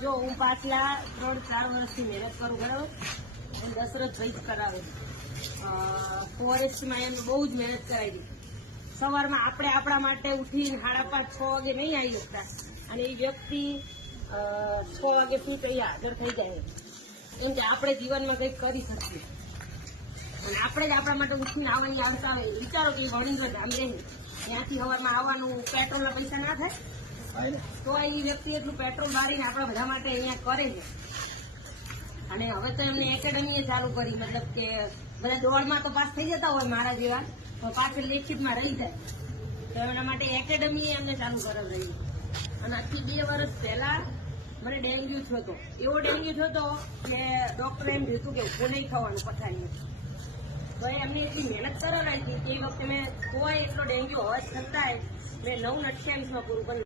જો હું પાછલા 3-4 વર્ષથી મહેનત કરું, બરાબર. દશરથભાઈ જ કરાવે. ફોરેસ્ટમાં એમ બહુ જ મહેનત કરાવી. સવારમાં આપણે આપણા માટે ઉઠીને 5:30-6 વાગે નહીં આવી શકતા, અને એ વ્યક્તિ 6 વાગે ફીટ અહીંયા હાજર થઈ જાય, એમ કે આપણે જીવનમાં કંઈક કરી શકીએ. અને આપણે જ આપણા માટે ઉઠીને આવવાની આવતા હોય. વિચારો કે વણીગઢ ગામ રહે, ત્યાંથી સવારમાં આવવાનું, પેટ્રોલના પૈસા ના થાય તો એ વ્યક્તિ એટલું પેટ્રોલ બારીને આપણા બધા માટે અહીંયા કરે છે. અને હવે તો એમને એકેડમીએ ચાલુ કરી, મતલબ કે બધા દોડમાં તો પાસ થઈ જતા હોય મારા જેવા, તો પાછળ લેખિતમાં રહી જાય, તો એના માટે એકેડમી એમને ચાલુ કરાવી. અને આથી 2 વર્ષ પહેલા મને ડેન્ગ્યુ થયો હતો. એવો ડેન્ગ્યુ થયો હતો કે ડોક્ટરે એમ કીધું કે ઉભો નહીં થવાનું પથારીએ. તો એમને એટલી મહેનત કરાવી હતી કે એ વખતે મેં કોઈ એટલો ડેન્ગ્યુ હોવા છતાંય મેં 9:28 પૂરું કર્યું.